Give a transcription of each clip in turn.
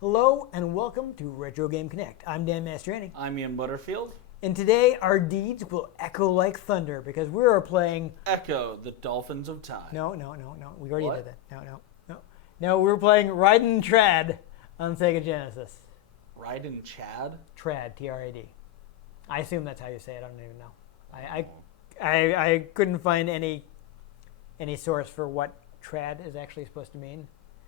Hello and welcome to Retro Game Connect. I'm Dan Mastriani. I'm Ian Butterfield. And today our deeds will echo like thunder because we are playing... Echo, the Dolphins of Time. No. We already did that. No, we're playing Raiden Trad on Sega Genesis. Raiden Chad? Trad, T-R-A-D. I assume that's how you say it. I don't even know. I couldn't find any source for what Trad is actually supposed to mean.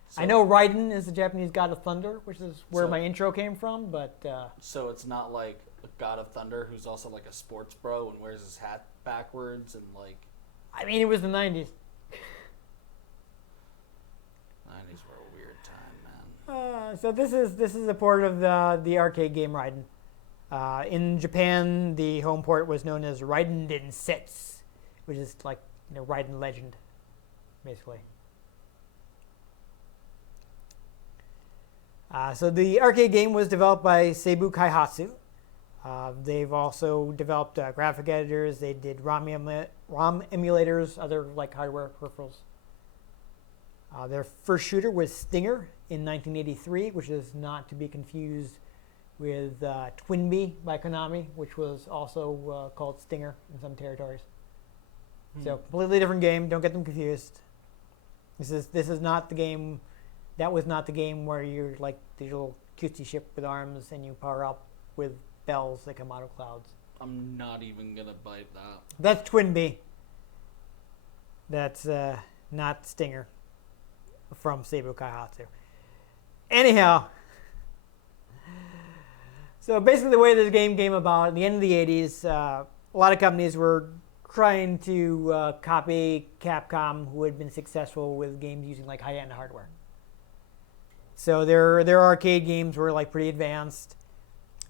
So, I know Raiden is the Japanese god of thunder, which is where my intro came from, but... so it's not like a god of thunder who's also like a sports bro and wears his hat backwards and like... I mean, it was the 90s. 90s were a weird time, man. So this is a port of the arcade game Raiden. In Japan, the home port was known as Raiden Densetsu, which is like, Raiden Legend, basically. So the arcade game was developed by Seibu Kaihatsu. They've also developed graphic editors. They did ROM emulators, other like hardware peripherals. Their first shooter was Stinger in 1983, which is not to be confused with Twinbee by Konami, which was also called Stinger in some territories. So completely different game. Don't get them confused. This is not the game. That was not the game where you're like the little cutesy ship with arms and you power up with bells that come out of clouds. I'm not even gonna bite that. That's Twinbee. That's not Stinger from Seibu Kaihatsu. Anyhow, so basically the way this game came about, at the end of the 80s, a lot of companies were trying to copy Capcom, who had been successful with games using like high-end hardware. So their arcade games were like pretty advanced.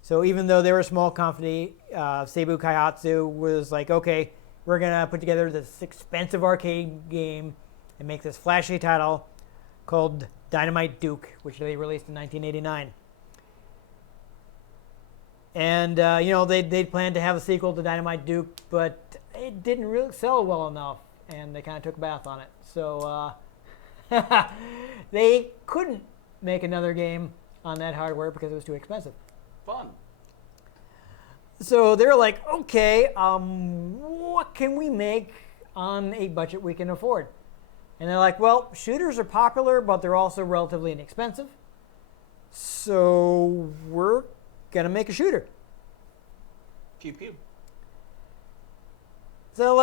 So even though they were a small company, Seibu Kaihatsu was like, okay, we're gonna put together this expensive arcade game and make this flashy title called Dynamite Duke, which they released in 1989. And they planned to have a sequel to Dynamite Duke, but it didn't really sell well enough, and they kind of took a bath on it. So they couldn't make another game on that hardware because it was too expensive. Fun. So they're like, okay, what can we make on a budget we can afford? And they're like, well, shooters are popular, but they're also relatively inexpensive. So we're going to make a shooter. Pew pew. So,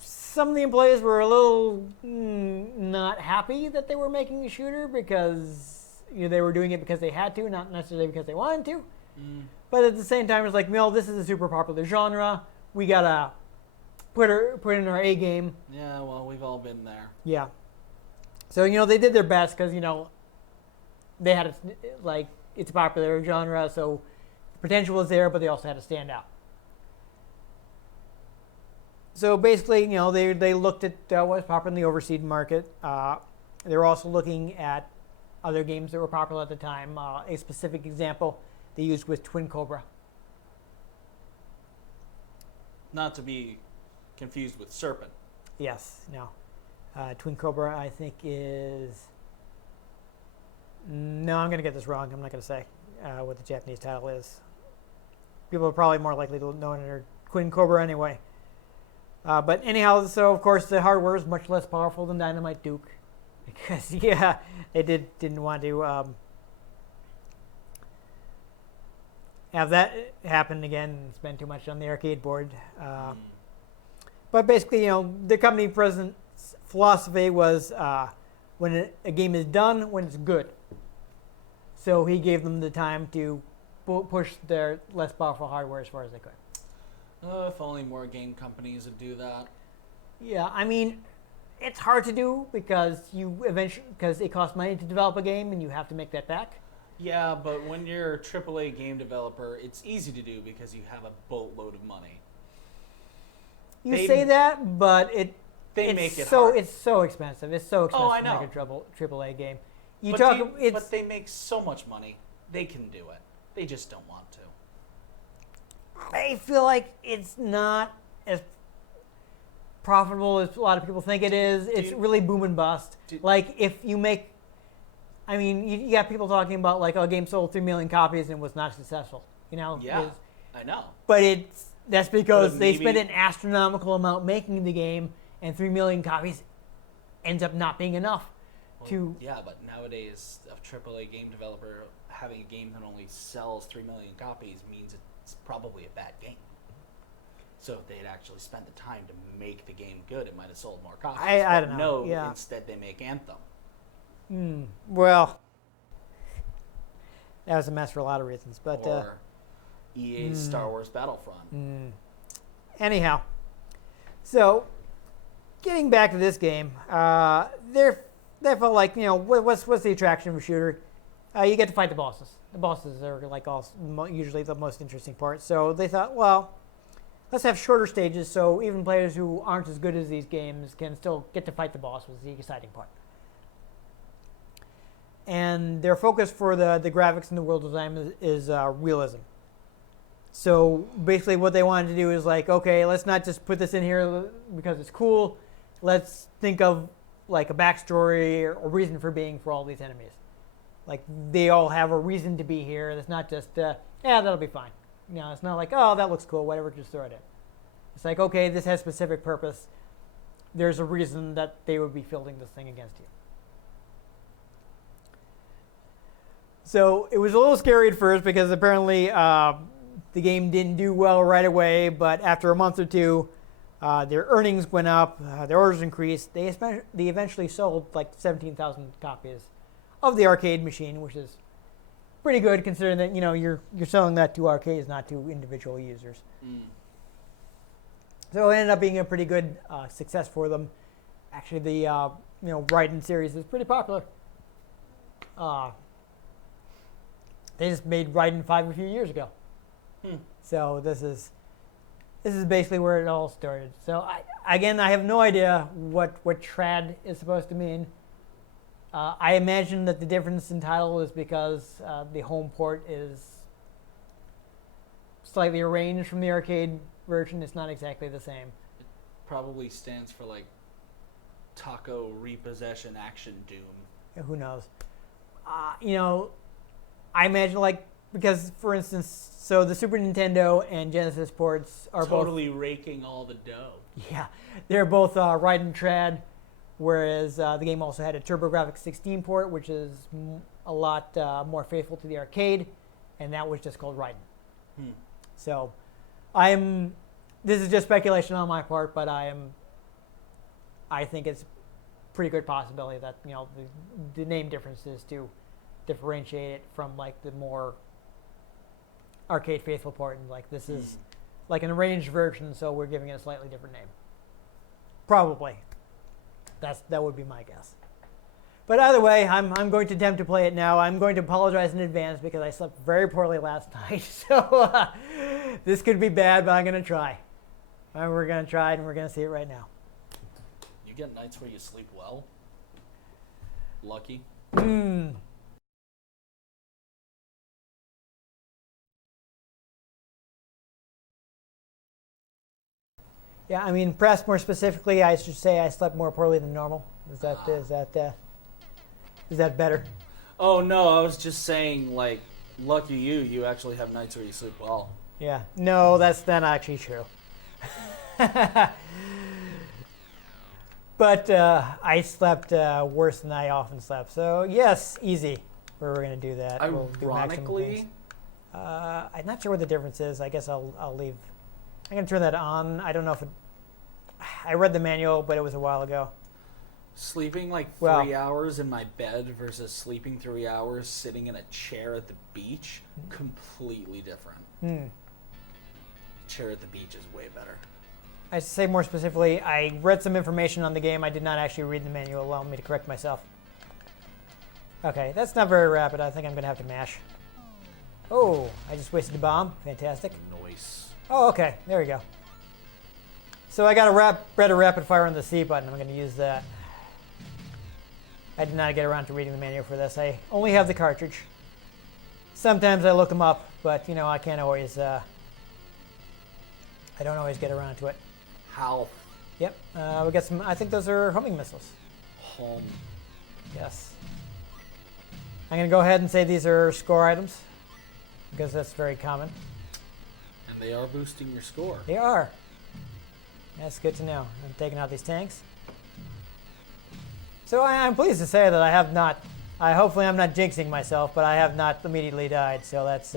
some of the employees were a little not happy that they were making a shooter because they were doing it because they had to, not necessarily because they wanted to. But at the same time, it's like, this is a super popular genre. We gotta put in our A game. Yeah, well, we've all been there. Yeah. So they did their best because they had it's a popular genre, so the potential was there, but they also had to stand out. So basically, they looked at what was popular in the overseas market. They were also looking at other games that were popular at the time. A specific example they used was Twin Cobra. Not to be confused with Serpent. Yes, no. Twin Cobra, I think, is... No, I'm going to get this wrong. I'm not going to say what the Japanese title is. People are probably more likely to know it under Twin Cobra anyway. But anyhow, so of course the hardware is much less powerful than Dynamite Duke. Because, they didn't want to have that happen again and spend too much on the arcade board. But basically, the company president's philosophy was when a game is done, when it's good. So he gave them the time to push their less powerful hardware as far as they could. If only more game companies would do that. Yeah, I mean, it's hard to do because it costs money to develop a game and you have to make that back. Yeah, but when you're a AAA game developer, it's easy to do because you have a boatload of money. You say that, but it's make it so hard. It's so expensive. It's so expensive to make a AAA game. But they make so much money. They can do it. They just don't want to. I feel like it's not as profitable as a lot of people think it is. It's really boom and bust. Like, if you make... I mean, you got people talking about, like, a game sold 3 million copies and was not successful. You know? Yeah, I know. But that's because they maybe... spent an astronomical amount making the game, and 3 million copies ends up not being enough to... Yeah, but nowadays, a AAA game developer having a game that only sells 3 million copies means it's probably a bad game. So if they had actually spent the time to make the game good, it might have sold more copies. I don't know. No, instead they make Anthem. Well, that was a mess for a lot of reasons. But or EA's Star Wars Battlefront. Anyhow, so getting back to this game, they felt like, you know, what's the attraction of a shooter? You get to fight the bosses. The bosses are like usually the most interesting part. So they thought, well, let's have shorter stages so even players who aren't as good as these games can still get to fight the boss, was the exciting part. And their focus for the graphics and the world design is realism. So basically what they wanted to do is like, okay, let's not just put this in here because it's cool. Let's think of like a backstory or reason for being for all these enemies. Like, they all have a reason to be here. It's not just, yeah, that'll be fine. You know, it's not like, oh, that looks cool, whatever, just throw it in. It's like, okay, this has specific purpose. There's a reason that they would be fielding this thing against you. So it was a little scary at first because apparently the game didn't do well right away, but after a month or two, their earnings went up, their orders increased. They eventually sold like 17,000 copies of the arcade machine, which is pretty good considering that, you know, you're selling that to arcades, not to individual users. So it ended up being a pretty good success for them. Actually, the Raiden series is pretty popular. They just made Raiden 5 a few years ago. So this is basically where it all started. So I have no idea what trad is supposed to mean. I imagine that the difference in title is because the home port is slightly arranged from the arcade version. It's not exactly the same. It probably stands for like Taco Repossession Action Doom. Yeah, who knows? I imagine like, because for instance, so the Super Nintendo and Genesis ports are totally raking all the dough. Yeah, they're both Raiden trad. Whereas the game also had a TurboGrafx 16 port, which is a lot more faithful to the arcade, and that was just called Raiden. So, this is just speculation on my part, but I think it's a pretty good possibility that, you know, the name differences to differentiate it from like the more arcade faithful port, and like this is like an arranged version, so we're giving it a slightly different name. Probably. That would be my guess. But either way, I'm going to attempt to play it now. I'm going to apologize in advance because I slept very poorly last night. So this could be bad, but I'm going to try. We're going to try it, and we're going to see it right now. You get nights where you sleep well? Lucky? Yeah, I mean, perhaps more specifically, I should say I slept more poorly than normal. Is that better? Oh no, I was just saying, like, lucky you. You actually have nights where you sleep well. Yeah, no, that's not actually true. But I slept worse than I often slept. So yes, easy. We're going to do that. Ironically, I'm not sure what the difference is. I guess I'll leave. I'm going to turn that on. I don't know if it... I read the manual, but it was a while ago. Sleeping like 3 hours in my bed versus sleeping 3 hours sitting in a chair at the beach, completely different. Chair at the beach is way better. I should say more specifically, I read some information on the game. I did not actually read the manual. Allow me to correct myself. Okay, that's not very rapid. I think I'm going to have to mash. Oh, I just wasted a bomb. Fantastic. Nice. Oh, okay. There we go. So I got a better rapid fire on the C button. I'm going to use that. I did not get around to reading the manual for this. I only have the cartridge. Sometimes I look them up, but you know, I can't always. I don't always get around to it. How Yep. We got some. I think those are homing missiles. Home. Yes. I'm going to go ahead and say these are score items because that's very common. And they are boosting your score. They are. That's good to know. I'm taking out these tanks. So I'm pleased to say that I have not. Hopefully I'm not jinxing myself, but I have not immediately died. So that's.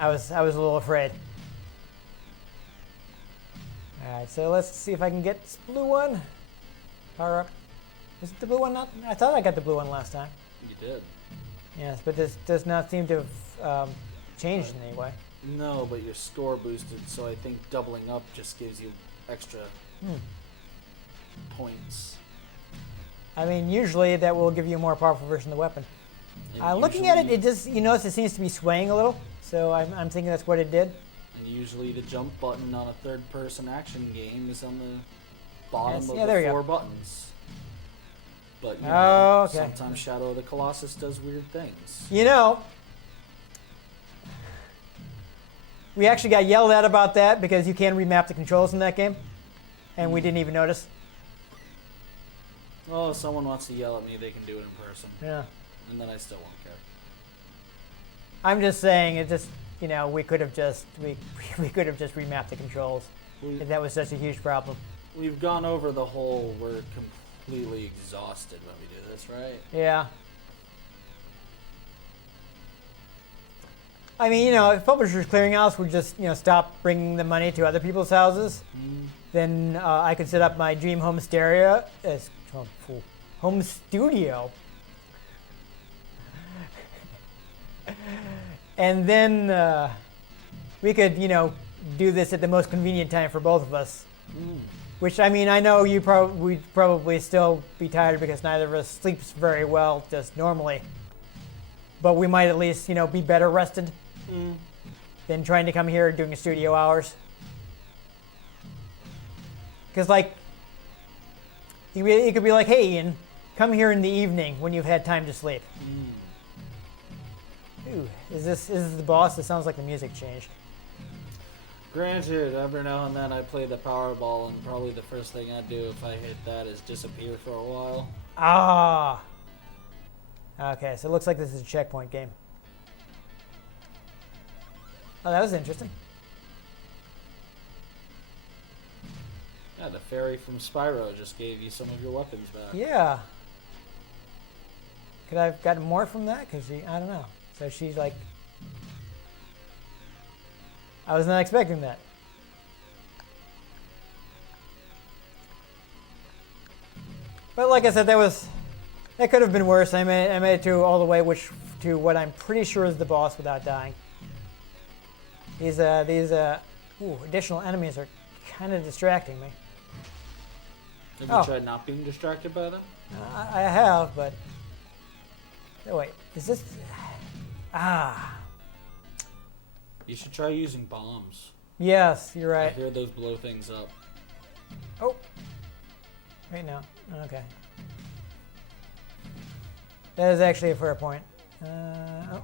I was a little afraid. All right, so let's see if I can get this blue one. Power up. Is it the blue one? Not. I thought I got the blue one last time. You did. Yes, but this does not seem to have changed in any way. No, but your score boosted, so I think doubling up just gives you extra points. I mean, usually that will give you a more powerful version of the weapon. And Looking at it, it just, you notice it seems to be swaying a little. So I'm thinking that's what it did. And usually the jump button on a third-person action game is on the bottom Yes, of yeah, the there you 4 go. buttons. But, you Oh, know, okay. sometimes Shadow of the Colossus does weird things. You know, we actually got yelled at about that because you can remap the controls in that game. And we didn't even notice. Oh, if someone wants to yell at me, they can do it in person. Yeah. And then I still won't care. I'm just saying, it just, you know, we could have just remapped the controls. If that was such a huge problem. We've gone over the whole we're completely exhausted when we do this, right? Yeah. I mean, you know, if Publishers Clearinghouse would just, you know, stop bringing the money to other people's houses, then I could set up my dream home stereo as home studio, and then we could, you know, do this at the most convenient time for both of us. Which, I mean, I know we'd probably still be tired because neither of us sleeps very well just normally. But we might at least, you know, be better rested than trying to come here doing studio hours. Because, like, it could be like, hey, Ian, come here in the evening when you've had time to sleep. Ooh, is this the boss? It sounds like the music changed. Granted, every now and then I play the Powerball, and probably the first thing I do if I hit that is disappear for a while. Ah. Okay, so it looks like this is a checkpoint game. Oh, that was interesting. Yeah, the fairy from Spyro just gave you some of your weapons back. Yeah. Could I have gotten more from that? Because I don't know. So she's like, I was not expecting that. But like I said, that could have been worse. I made it to all the way to what I'm pretty sure is the boss without dying. These additional enemies are kind of distracting me. Have you tried not being distracted by them? I have, but oh, wait, is this? You should try using bombs. Yes, you're I right. hear those blow things up. Oh, wait, no, okay. That is actually a fair point. Oh.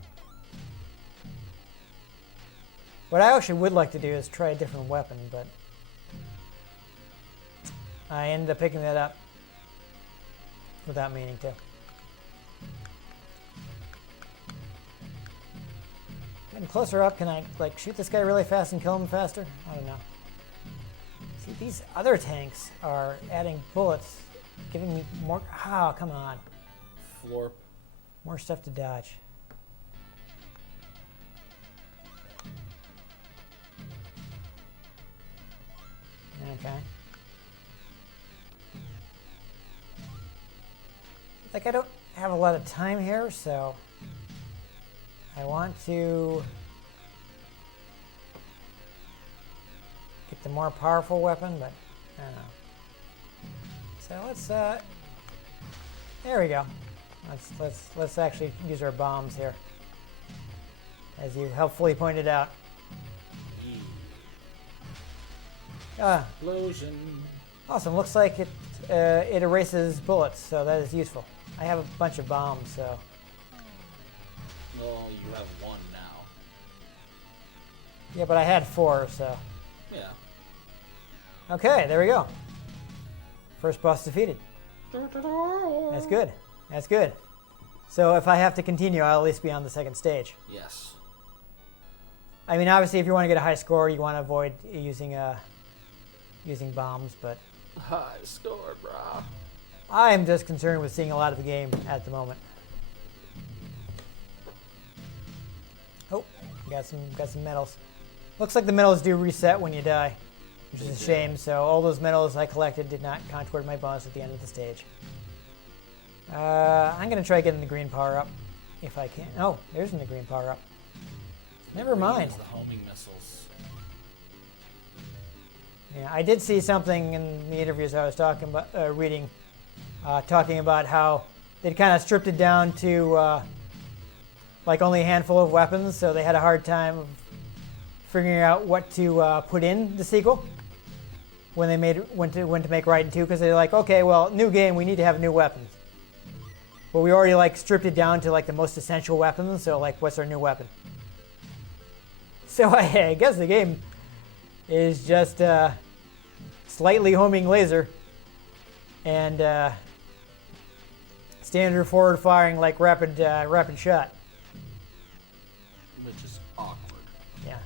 What I actually would like to do is try a different weapon, but I ended up picking that up without meaning to. Getting closer up, can I like shoot this guy really fast and kill him faster? I don't know. See, these other tanks are adding bullets, giving me more. Oh, come on. Florp. More stuff to dodge. Okay. Like, I don't have a lot of time here, so I want to get the more powerful weapon, but I don't know. So let's there we go. Let's actually use our bombs here, as you helpfully pointed out. Explosion. Awesome. Looks like it erases bullets, so that is useful. I have a bunch of bombs, so. Well, you have one now. Yeah, but I had 4, so. Yeah. Okay, there we go. First boss defeated. That's good. That's good. So if I have to continue, I'll at least be on the second stage. Yes. I mean, obviously, if you want to get a high score, you want to avoid using bombs, but High score, brah. I am just concerned with seeing a lot of the game at the moment. Oh, got some medals. Looks like the medals do reset when you die, which is a shame. So all those medals I collected did not count toward my bonus at the end of the stage. I'm gonna try getting the green power up if I can. Oh, there's the green power up. Never mind. The homing missiles. Yeah, I did see something in the interviews I was talking about, reading, talking about how they'd kind of stripped it down to like only a handful of weapons, so they had a hard time of figuring out what to put in the sequel when they went to make Raiden 2, because they're like, okay, well, new game, we need to have new weapons. But we already like stripped it down to like the most essential weapons, so like, what's our new weapon? So I guess the game is just slightly homing laser and standard forward firing like rapid shot. Which is awkward. Yeah.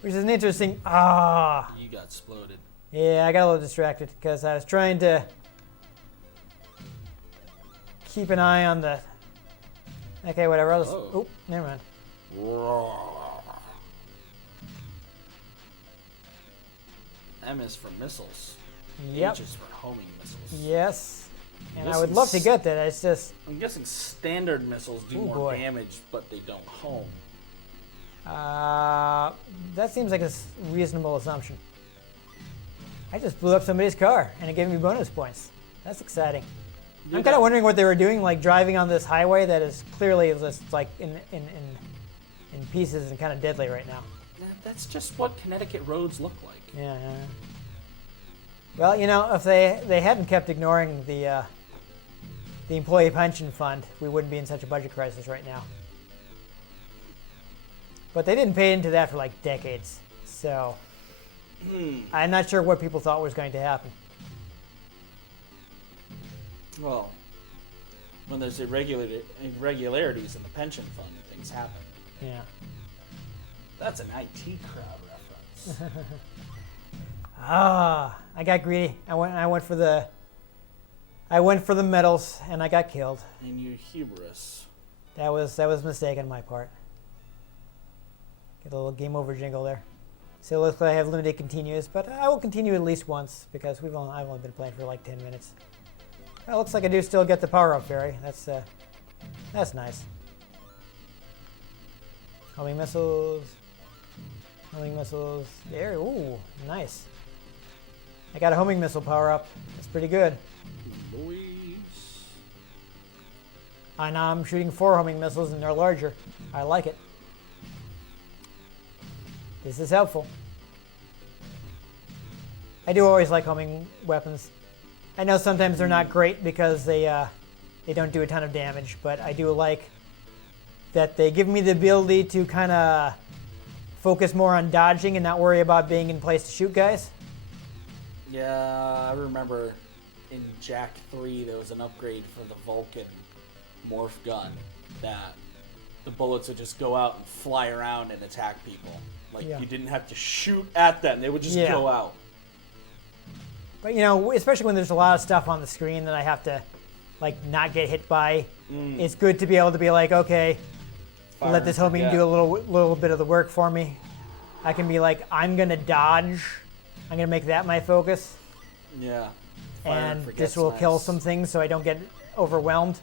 Which is an interesting. You got exploded. Yeah, I got a little distracted because I was trying to keep an eye on the. Okay, whatever. I'll just. Oh, never mind. M is for missiles. Yep. H is for homing missiles. Yes. And I would love to get that. It's just. I'm guessing standard missiles do more damage, but they don't home. That seems like a reasonable assumption. I just blew up somebody's car, and it gave me bonus points. That's exciting. I'm kind of wondering what they were doing, like driving on this highway that is clearly just like in pieces and kind of deadly right now. That's just what Connecticut roads look like. Yeah. Well, you know, if they hadn't kept ignoring the employee pension fund, we wouldn't be in such a budget crisis right now. But they didn't pay into that for like decades, so I'm not sure what people thought was going to happen. Well, when there's irregularities in the pension fund, things happen. Yeah. That's an IT crowd reference. I got greedy. I went for the medals, and I got killed. And your hubris. That was a mistake on my part. Get a little game over jingle there. So it looks like I have limited continues, but I will continue at least once because I've only been playing for like 10 minutes. Well, looks like I do still get the power up fairy. That's nice. Homing missiles. Homing missiles. There. Ooh, nice. I got a homing missile power up. That's pretty good. Boys. I know I'm shooting 4 homing missiles and they're larger. I like it. This is helpful. I do always like homing weapons. I know sometimes they're not great because they don't do a ton of damage, but I do like that they give me the ability to kind of focus more on dodging and not worry about being in place to shoot guys. Yeah, I remember in Jack 3 there was an upgrade for the Vulcan morph gun that the bullets would just go out and fly around and attack people. Like you didn't have to shoot at them, they would just go out. But you know, especially when there's a lot of stuff on the screen that I have to like not get hit by, it's good to be able to be like, okay, let this homing do a little bit of the work for me. I can be like, I'm gonna dodge. I'm gonna make that my focus. Yeah. And this will kill some things so I don't get overwhelmed.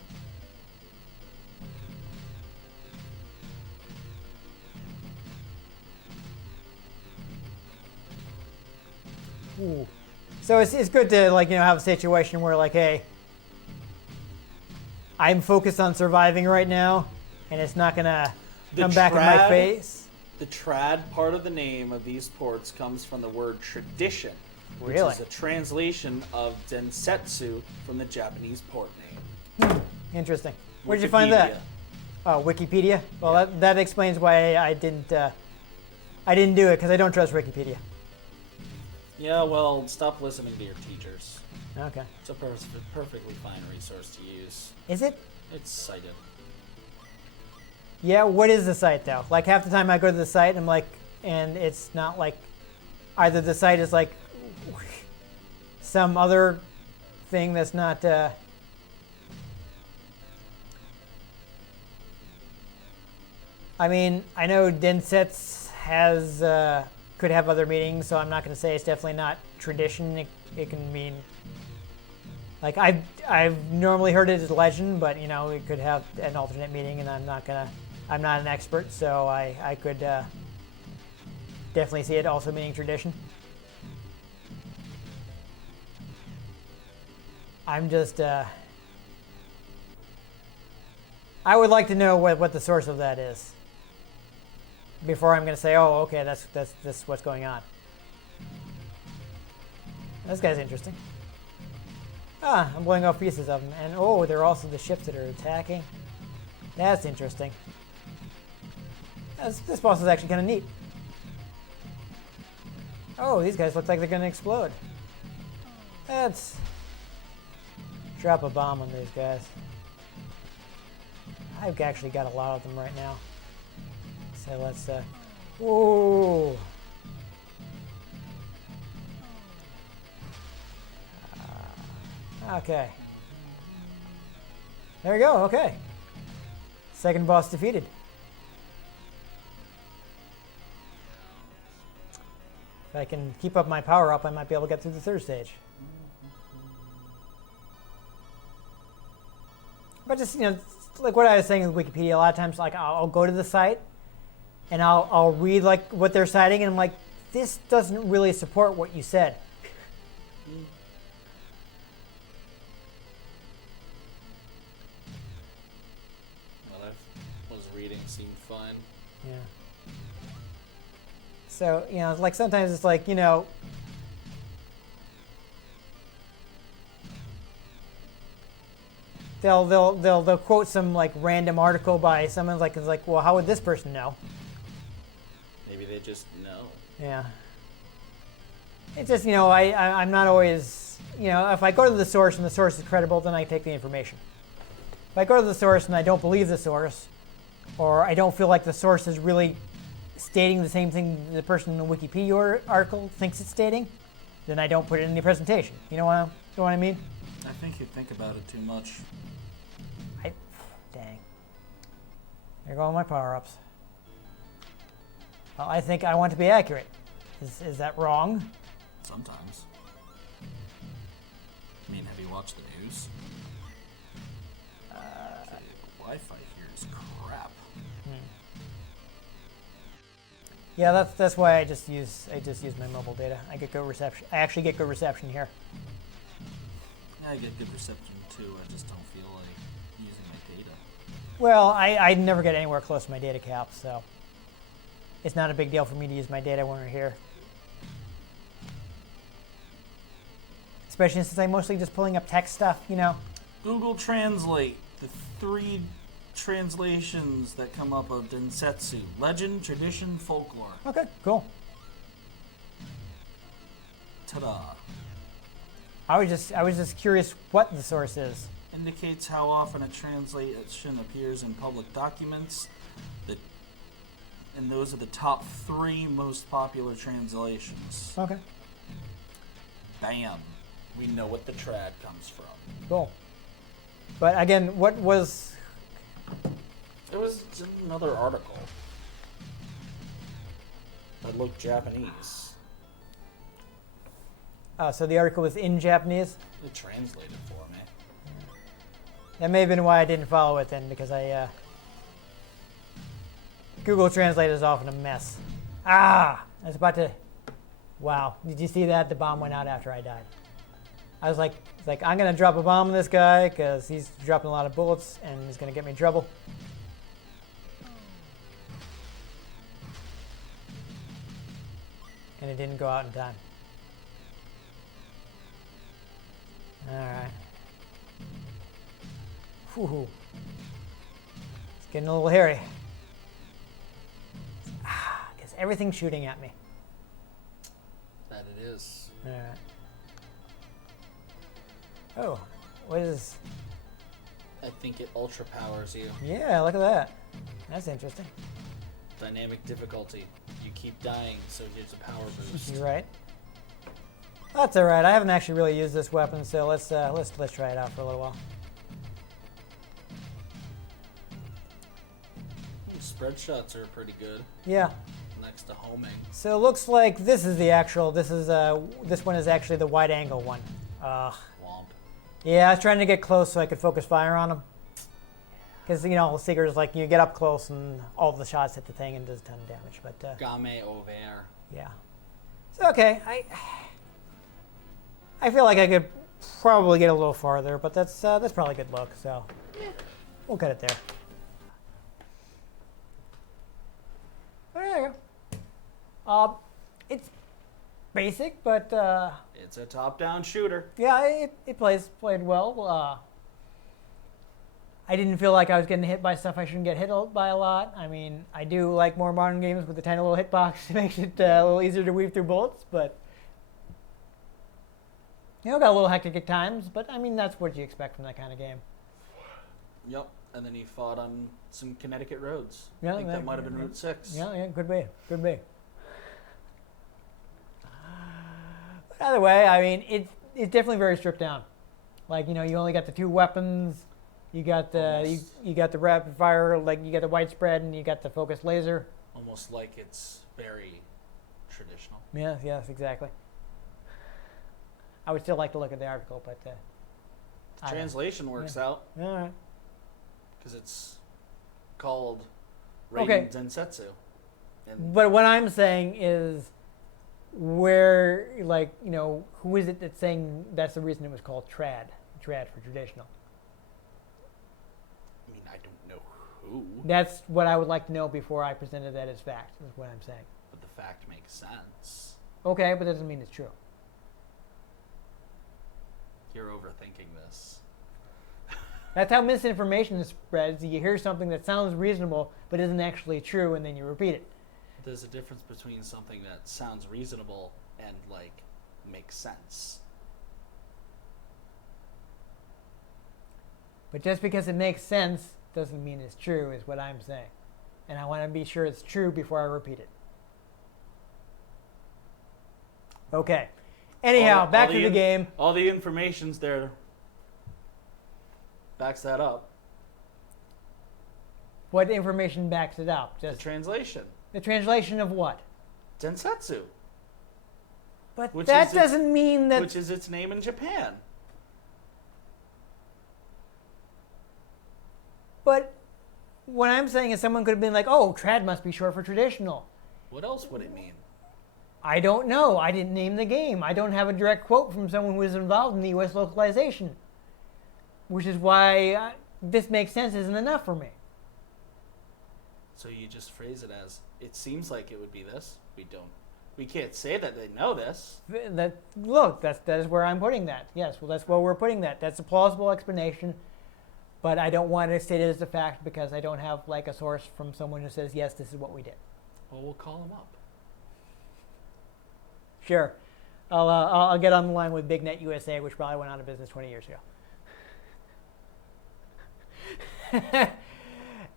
Ooh. So it's good to have a situation where like, hey, I'm focused on surviving right now, and it's not gonna come back in my face. The trad part of the name of these ports comes from the word tradition, which is a translation of densetsu from the Japanese port name. Interesting. Where did you find that? Oh, Wikipedia. Well, that explains why I didn't do it, because I don't trust Wikipedia. Yeah, well, stop listening to your teachers. Okay. It's a perfectly fine resource to use. Is it? It's cited. Yeah, what is the site though? Like half the time I go to the site, I'm like, and it's not like, either the site is like some other thing that's not. I mean, I know Densets has could have other meanings, so I'm not going to say it's definitely not tradition. It can mean like I've normally heard it as legend, but you know it could have an alternate meaning, and I'm not an expert, so I could definitely see it also meaning tradition. I'm just I would like to know what the source of that is before I'm going to say, oh, okay, that's what's going on. This guy's interesting. Ah, I'm blowing off pieces of them, and oh, they're also the ships that are attacking. That's interesting. This boss is actually kind of neat. Oh, these guys look like they're going to explode. Let's drop a bomb on these guys. I've actually got a lot of them right now. So let's, whoa. Okay. There we go, okay. Second boss defeated. If I can keep up my power up, I might be able to get through the third stage. But just, you know, like what I was saying with Wikipedia, a lot of times, like, I'll go to the site, and I'll read, like, what they're citing, and I'm like, this doesn't really support what you said. What I was reading seemed fine. Yeah. So, you know, like sometimes it's like, you know, they'll quote some like random article by someone like it's like, well, how would this person know? Maybe they just know. Yeah. It's just, you know, I'm not always, you know, if I go to the source and the source is credible, then I take the information. If I go to the source and I don't believe the source, or I don't feel like the source is really stating the same thing the person in the Wikipedia article thinks it's stating, then I don't put it in the presentation. You know what I mean? I think you think about it too much. Dang. There go all my power-ups. Well, I think I want to be accurate. Is that wrong? Sometimes. I mean, have you watched the news? Wi-Fi here is crap. Yeah, that's why I just use my mobile data. I get good reception. I actually get good reception here. Yeah, I get good reception too. I just don't feel like using my data. Well, I never get anywhere close to my data cap, so it's not a big deal for me to use my data when we're here. Especially since I'm mostly just pulling up text stuff, you know. Google Translate the 3 translations that come up of Densetsu: legend, tradition, folklore. Okay, cool. Ta-da! I was just curious what the source is. Indicates how often a translation appears in public documents. And those are the top 3 most popular translations. Okay, Bam! We know what the trad comes from. cool. But again, what was? There was another article that looked Japanese. So the article was in Japanese. It translated for me. That may have been why I didn't follow it then, because Google Translate is often a mess. Ah! I was about to... Wow. Did you see that? The bomb went out after I died. I was like, I'm going to drop a bomb on this guy because he's dropping a lot of bullets and he's going to get me in trouble. And it didn't go out in time. Alright. Whew. It's getting a little hairy. Because everything's shooting at me. That it is. All right. Oh, what is this? I think it ultra powers you. Yeah, look at that. That's interesting. Dynamic difficulty. You keep dying, so here's a power boost. You're right. That's all right. I haven't actually really used this weapon, so let's try it out for a little while. Spread shots are pretty good. Yeah. Next to homing. So it looks like this is the actual. This one is actually the wide angle one. Womp. Yeah, I was trying to get close so I could focus fire on them. Because, you know, Seeker's like, you get up close and all the shots hit the thing and does a ton of damage. But Game over. yeah. So, okay. I feel like I could probably get a little farther, but that's probably a good look. So, we'll cut it there. There you go. It's basic, but It's a top-down shooter. yeah, it played well. I didn't feel like I was getting hit by stuff I shouldn't get hit by a lot. I mean, I do like more modern games with the tiny little hitbox. It makes it a little easier to weave through bullets, but you know, got a little hectic at times. But I mean, that's what you expect from that kind of game. Yep. And then he fought on some Connecticut roads. Yeah, I think that might have been Route 6. Yeah, could be. But either way, I mean, it's definitely very stripped down. Like, you know, you only got the two weapons. You got the you got the rapid fire, like you got the widespread, and you got the focused laser. Almost like it's very traditional. Yes, exactly. I would still like to look at the article, but The translation works out all right. because it's called Raiden Okay. Densetsu. And But what I'm saying is, where, like, you know, who is it that's saying that's the reason it was called trad for traditional? I mean, I don't know who, That's what I would like to know before I presented that as fact, is what I'm saying. but the fact makes sense. Okay, but that doesn't mean it's true. You're overthinking this. That's how misinformation spreads. You hear something that sounds reasonable but isn't actually true, and then you repeat it. There's a difference between something that sounds reasonable and, like, makes sense. But just because it makes sense doesn't mean it's true, is what I'm saying. And I want to be sure it's true before I repeat it. Okay. Anyhow, back to the game. All the information's there. Backs that up. What information backs it up? The Just translation. the translation of what? Densetsu, But Which that is doesn't mean that... which is its name in Japan. But what I'm saying is someone could have been like, oh, trad must be short for traditional. What else would it mean? I don't know. I didn't name the game. I don't have a direct quote from someone who was involved in the U.S. localization. Which is why this makes sense isn't enough for me. So you just phrase it as, it seems like it would be this. We can't say that they know this. That is where I'm putting that. Yes, well, that's where we're putting that. That's a plausible explanation, but I don't want to state it as a fact because I don't have like a source from someone who says, yes, this is what we did. Well, we'll call them up. Sure. I'll get on the line with BigNet USA, which probably went out of business 20 years ago.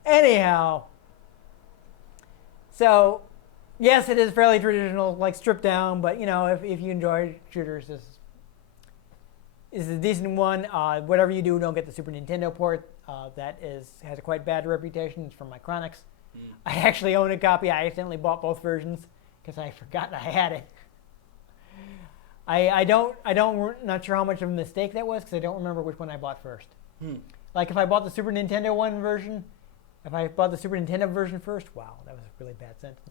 Anyhow, so yes, it is fairly traditional, like stripped down, but you know, if you enjoy shooters, this is a decent one. Whatever you do, don't get the Super Nintendo port. That has a quite bad reputation. It's from Micronix. I actually own a copy. I accidentally bought both versions because I forgot I had it. Not sure how much of a mistake that was because I don't remember which one I bought first. Like if I bought the Super Nintendo one version, if I bought the Super Nintendo version first, wow, that was a really bad sentence.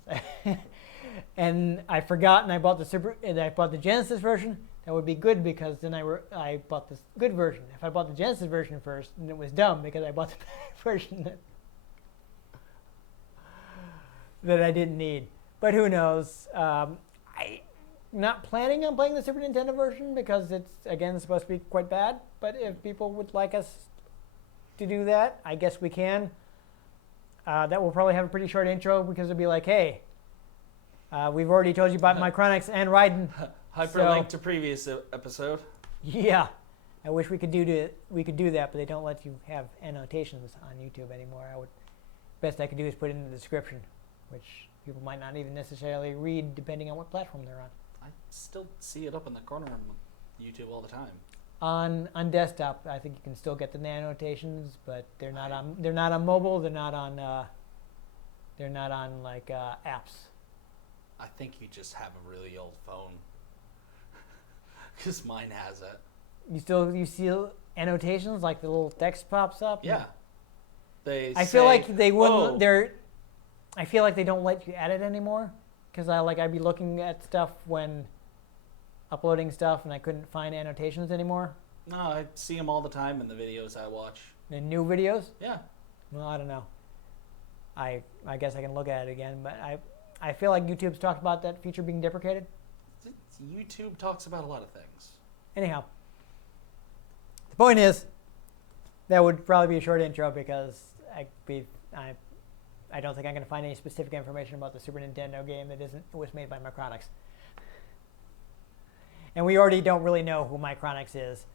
And I forgot, and I bought the Genesis version. That would be good because then I bought this good version. If I bought the Genesis version first, then it was dumb because I bought the version that I didn't need. But who knows? I'm not planning on playing the Super Nintendo version because it's, again, supposed to be quite bad. But if people would like us to do that, I guess we can. That will probably have a pretty short intro because it'll be like, hey, we've already told you about Micronix and Raiden. Hyperlink to previous episode. Yeah, I wish we could do that, but they don't let you have annotations on YouTube anymore. Best I could do is put it in the description, which people might not even necessarily read depending on what platform they're on. I still see it up in the corner on YouTube all the time. On desktop, I think you can still get the annotations, but they're not on mobile. They're not on like apps. I think you just have a really old phone, because mine has it. You see annotations like the little text pops up. Yeah, I feel like they wouldn't. I feel like they don't let you edit anymore, because I'd be looking at stuff when uploading stuff and I couldn't find annotations anymore. No, I see them all the time in the videos I watch. The new videos? Yeah. Well, I don't know. I guess I can look at it again, but I feel like YouTube's talked about that feature being deprecated. YouTube talks about a lot of things. Anyhow, the point is, that would probably be a short intro because I don't think I'm going to find any specific information about the Super Nintendo game that was made by Micronix. And we already don't really know who Micronix is,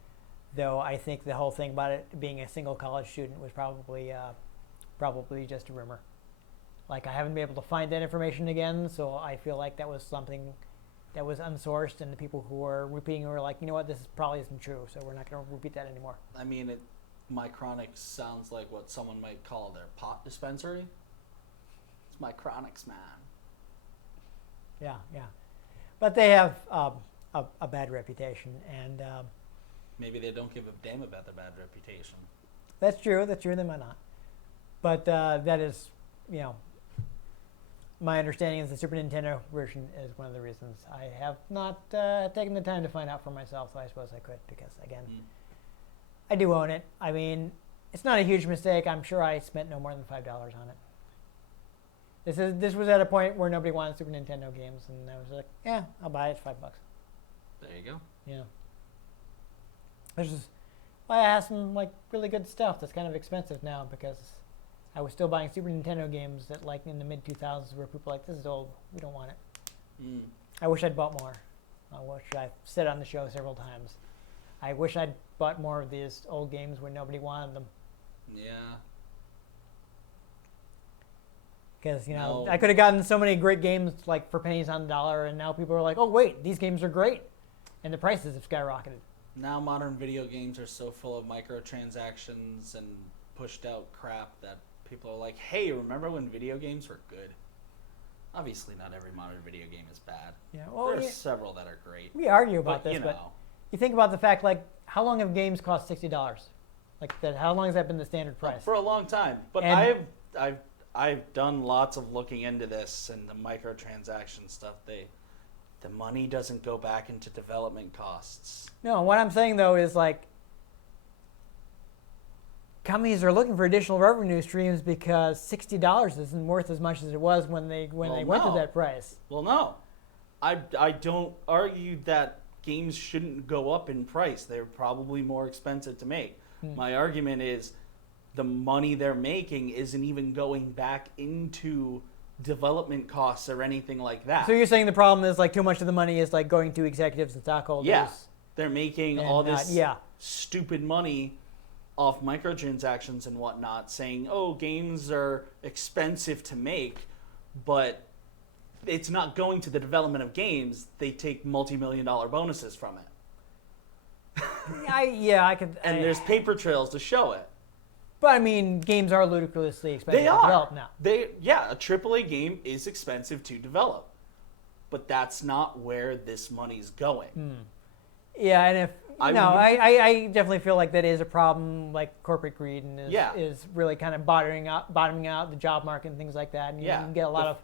though I think the whole thing about it being a single college student was probably just a rumor. Like, I haven't been able to find that information again, so I feel like that was something that was unsourced, and the people who were repeating were like, you know what, this probably isn't true, so we're not going to repeat that anymore. I mean, Micronix sounds like what someone might call their pot dispensary. It's Micronix, man. Yeah. But they have a bad reputation, and maybe they don't give a damn about their bad reputation. That's true. They might not. But that is, my understanding is the Super Nintendo version is one of the reasons. I have not taken the time to find out for myself, so I suppose I could, because, again, I do own it. I mean, it's not a huge mistake. I'm sure I spent no more than $5 on it. This was at a point where nobody wanted Super Nintendo games, and I was like, yeah, I'll buy it. $5. There you go. Yeah. This is why I have some really good stuff that's kind of expensive now, because I was still buying Super Nintendo games that in the mid 2000s where people were like, this is old, we don't want it. I wish I'd bought more. I wish I've said on the show several times. I wish I'd bought more of these old games when nobody wanted them. Yeah. Because, I could have gotten so many great games for pennies on the dollar, and now people are like, oh, wait, these games are great. And the prices have skyrocketed. Now modern video games are so full of microtransactions and pushed out crap that people are like, hey, remember when video games were good? Obviously not every modern video game is bad. Yeah, well, there are several that are great. We argue about this, but you think about the fact, how long have games cost $60? How long has that been the standard price? For a long time. But I've done lots of looking into this and the microtransaction stuff. The money doesn't go back into development costs. No, what I'm saying though is companies are looking for additional revenue streams because $60 isn't worth as much as it was when they went to that price. Well, no, I don't argue that games shouldn't go up in price. They're probably more expensive to make. My argument is the money they're making isn't even going back into development costs or anything like that. So you're saying the problem is too much of the money is going to executives and stockholders? Yeah, they're making all this stupid money off microtransactions and whatnot, saying, oh, games are expensive to make, but it's not going to the development of games. They take multi-million-dollar bonuses from it. I could. And there's paper trails to show it. But I mean, games are ludicrously expensive to develop now. A AAA game is expensive to develop, but that's not where this money's going. Yeah, and if I definitely feel like that is a problem, corporate greed, and is really kind of bottoming out the job market and things like that. And you can get a lot of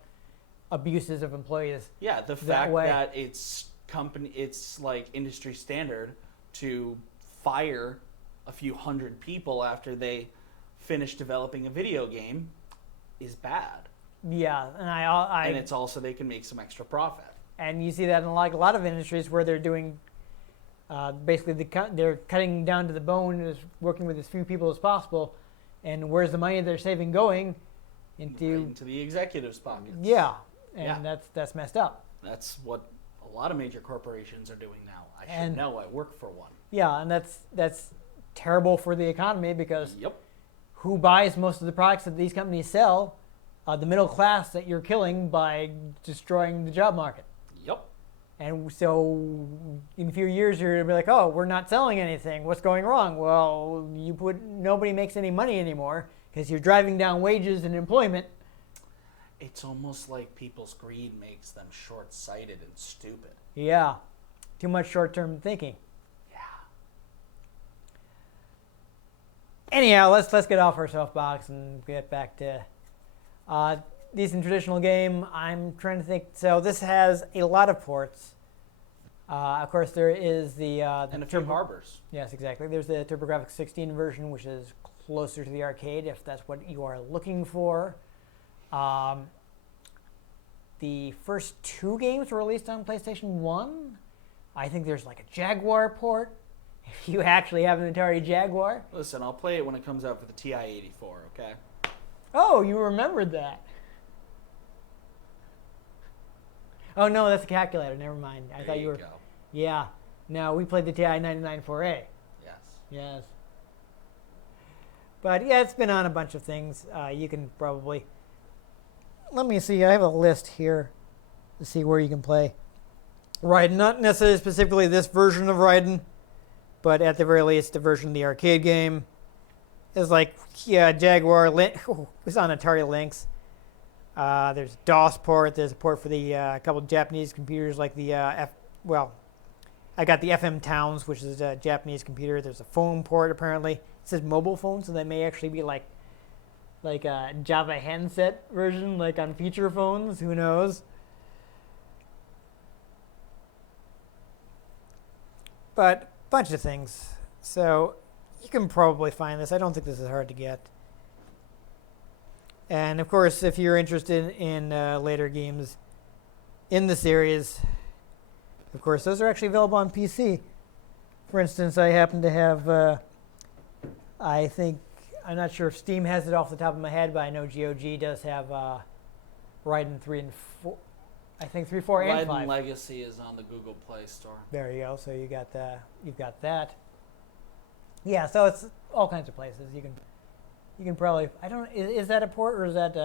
abuses of employees. Yeah, the fact that it's industry standard to fire a few hundred people after they finish developing a video game is bad. Yeah, and and it's also they can make some extra profit. And you see that in a lot of industries where they're doing basically they're cutting down to the bone, is working with as few people as possible, and where's the money they're saving going into the executives' pockets. Yeah, and that's messed up. That's what a lot of major corporations are doing now. I should And- know. I work for one. Yeah, and that's terrible for the economy because Yep. who buys most of the products that these companies sell? The middle class that you're killing by destroying the job market. Yep. And so in a few years, you're going to be like, oh, we're not selling anything. What's going wrong? Well, nobody makes any money anymore because you're driving down wages and employment. It's almost like people's greed makes them short-sighted and stupid. Yeah, too much short-term thinking. Yeah. Anyhow, let's get off our soapbox and get back to decent traditional game. I'm trying to think. So this has a lot of ports. Of course, there is the And a few harbors. Yes, exactly. There's the TurboGrafx 16 version, which is closer to the arcade, if that's what you are looking for. The first 2 games were released on PlayStation 1. I think there's like a Jaguar port, if you actually have an Atari Jaguar. Listen, I'll play it when it comes out for the TI-84, okay? Oh, you remembered that. Oh, no, that's a calculator. Never mind. I thought you were... Go. Yeah. No, we played the TI-99 4A. Yes. Yes. But yeah, it's been on a bunch of things. You can probably... Let me see. I have a list here to see where you can play Raiden. Not necessarily specifically this version of Raiden, but at the very least, the version of the arcade game is like, yeah, Jaguar. It's on Atari Lynx. There's DOS port. There's a port for the couple of Japanese computers like the I got the FM Towns, which is a Japanese computer. There's a phone port apparently. It says mobile phone, so that may actually be like a Java handset version, like on feature phones. Who knows? But a bunch of things. So you can probably find this. I don't think this is hard to get. And of course, if you're interested in later games in the series, of course, those are actually available on PC. For instance, I happen to have, I'm not sure if Steam has it off the top of my head, but I know GOG does have Raiden 3 and 4. I think 3, 4, and 5. Raiden Legacy is on the Google Play Store. There you go. So you've got that. Yeah, so it's all kinds of places. You can probably, is that a port or is that,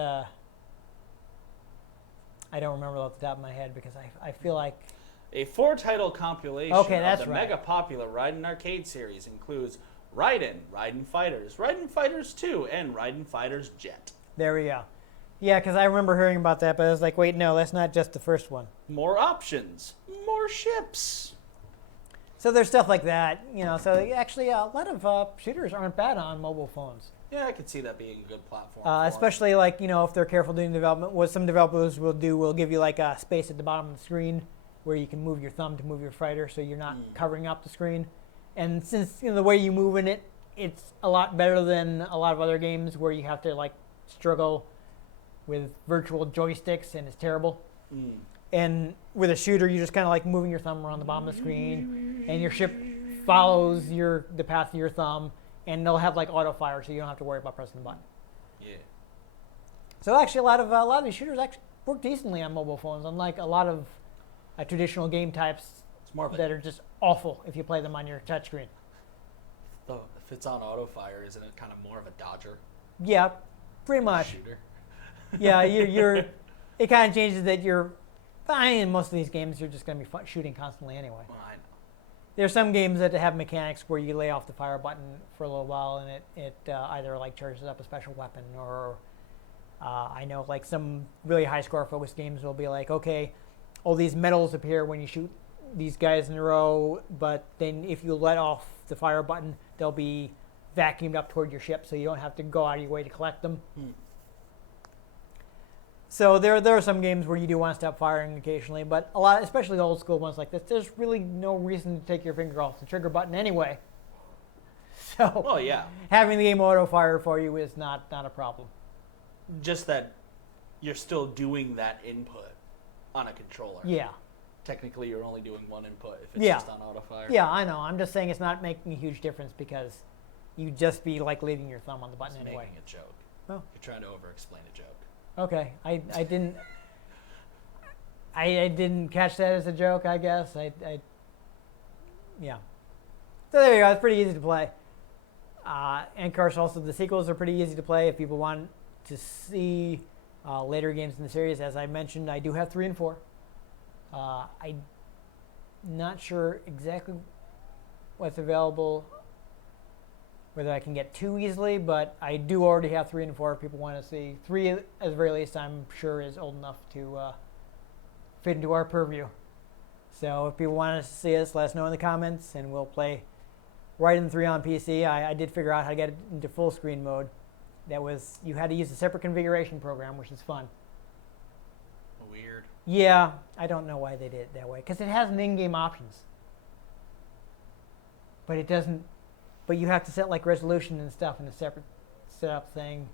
I don't remember off the top of my head because I feel like. A 4-title compilation Okay, of that's the right. mega popular Raiden arcade series includes Raiden, Raiden Fighters 2, and Raiden Fighters Jet. There we go. Yeah, because I remember hearing about that, but I was like, wait, no, that's not just the first one. More options, more ships. So there's stuff like that, So actually, a lot of shooters aren't bad on mobile phones. Yeah, I could see that being a good platform. For Especially if they're careful doing development. What some developers will give you like a space at the bottom of the screen where you can move your thumb to move your fighter, so you're not covering up the screen. And since the way you move in it, it's a lot better than a lot of other games where you have to struggle with virtual joysticks, and it's terrible. And with a shooter, you're just kind of moving your thumb around the bottom of the screen, and your ship follows the path of your thumb, and they'll have auto fire, so you don't have to worry about pressing the button. Yeah. So actually, a lot of these shooters actually work decently on mobile phones, unlike a lot of traditional game types It's more of that are just awful if you play them on your touchscreen. Though if it's on auto fire, isn't it kind of more of a dodger? Yeah, pretty much. Shooter. Yeah, you're. It kind of changes that you're fine in most of these games. You're just going to be shooting constantly anyway. Well, I know. There's some games that have mechanics where you lay off the fire button for a little while, and it either charges up a special weapon, or I know some really high score focused games will be okay, all these medals appear when you shoot these guys in a row, but then if you let off the fire button, they'll be vacuumed up toward your ship, so you don't have to go out of your way to collect them. So there are some games where you do want to stop firing occasionally, but a lot, especially old school ones like this, there's really no reason to take your finger off the trigger button anyway. So Oh, yeah. having the game auto fire for you is not a problem. Just that you're still doing that input on a controller. Yeah. Technically, you're only doing one input if it's Yeah. just on auto fire. Yeah, I know. I'm just saying it's not making a huge difference because you'd just be leaving your thumb on the button It's anyway. making a joke. Oh. You're trying to over-explain a joke. Okay. I didn't. I didn't catch that as a joke, I guess. Yeah. So there you go. It's pretty easy to play. And of course, also the sequels are pretty easy to play if people want to see later games in the series. As I mentioned, I do have 3 and 4. I'm not sure exactly what's available, whether I can get 2 easily, but I do already have 3 and 4 if people want to see. 3, at the very least, I'm sure is old enough to fit into our purview. So if people want to see us, let us know in the comments, and we'll play Raiden 3 on PC. I did figure out how to get it into full screen mode. You had to use a separate configuration program, which is fun. Weird. Yeah, I don't know why they did it that way, because it has an in-game options. But it doesn't, but you have to set like resolution and stuff in a separate setup thing.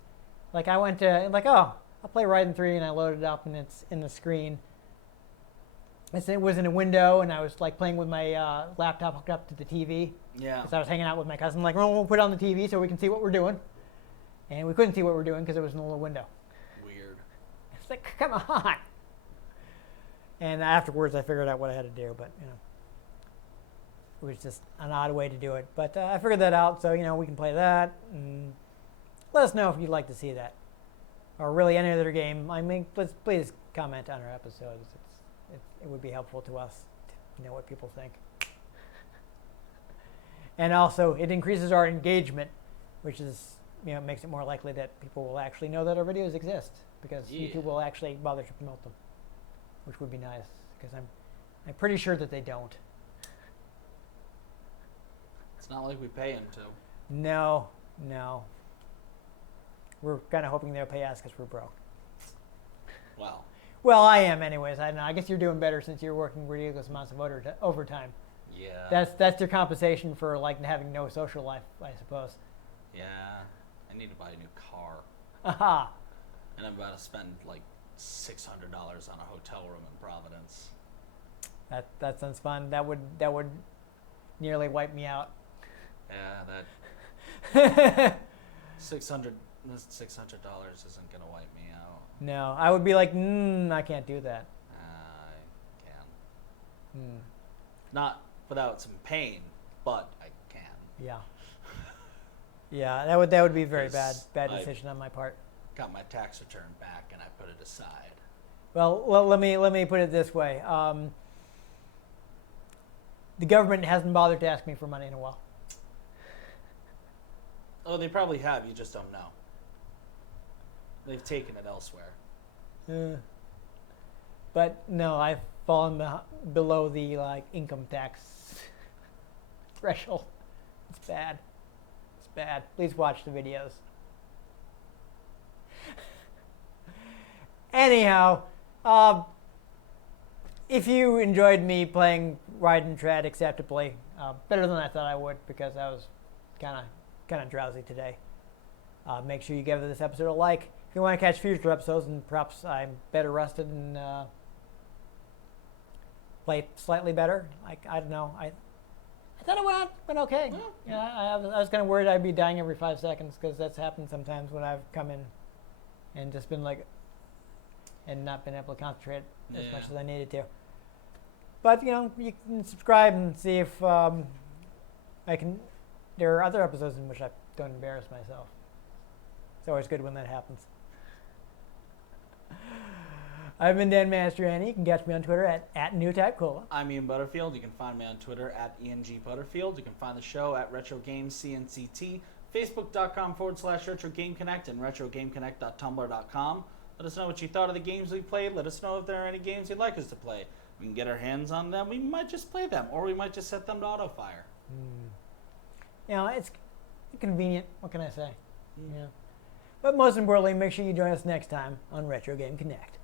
Like I went to, I'll play Raiden 3, and I loaded it up, and it's in the screen. It was in a window, and I was like playing with my laptop hooked up to the TV. Yeah. Because I was hanging out with my cousin, like, well, we'll put it on the TV so we can see what we're doing. And we couldn't see what we're doing because it was in a little window. Weird. It's like, come on. And afterwards, I figured out what I had to do, but it was just an odd way to do it. But I figured that out, so we can play that. And let us know if you'd like to see that, or really any other game. I mean, please comment on our episodes. It would be helpful to us to know what people think. And also, it increases our engagement, which is, makes it more likely that people will actually know that our videos exist, because YouTube will actually bother to promote them, which would be nice, because I'm pretty sure that they don't. It's not like we pay them to. No. We're kind of hoping they'll pay us because we're broke. Well, I am anyways. I don't know. I guess you're doing better since you're working ridiculous amounts of overtime. Yeah. That's your compensation for like having no social life, I suppose. Yeah. I need to buy a new car. Aha. And I'm about to spend like $600 on a hotel room in Providence. That sounds fun. That would nearly wipe me out. Yeah, that $600 isn't gonna wipe me out. No, I would be like, I can't do that. I can. Not without some pain, but I can. Yeah. Yeah, that would be a very bad decision on my part. Got my tax return back and I put it aside. Well, let me put it this way. The government hasn't bothered to ask me for money in a while. Oh, they probably have. You just don't know. They've taken it elsewhere. But no, I've fallen below the income tax threshold. It's bad. It's bad. Please watch the videos. Anyhow, if you enjoyed me playing Raiden Trad acceptably, better than I thought I would, because I was kind of drowsy today, make sure you give this episode a like. If you want to catch future episodes, and perhaps I'm better rested and play slightly better, I don't know. I thought it went okay. Yeah, I was kind of worried I'd be dying every 5 seconds, because that's happened sometimes when I've come in and just been and not been able to concentrate as much as I needed to. But you can subscribe and see if there are other episodes in which I don't embarrass myself. It's always good when that happens. I've been Dan Mastriani. You can catch me on Twitter at NewTypeCola. I'm Ian Butterfield. You can find me on Twitter at ENGButterfield. You can find the show at RetroGamesCNCT, Facebook.com/RetroGameConnect, and RetroGameConnect.tumblr.com. Let us know what you thought of the games we played. Let us know if there are any games you'd like us to play. We can get our hands on them. We might just play them, or we might just set them to auto-fire. It's convenient. What can I say? Yeah. But most importantly, make sure you join us next time on Retro Game Connect.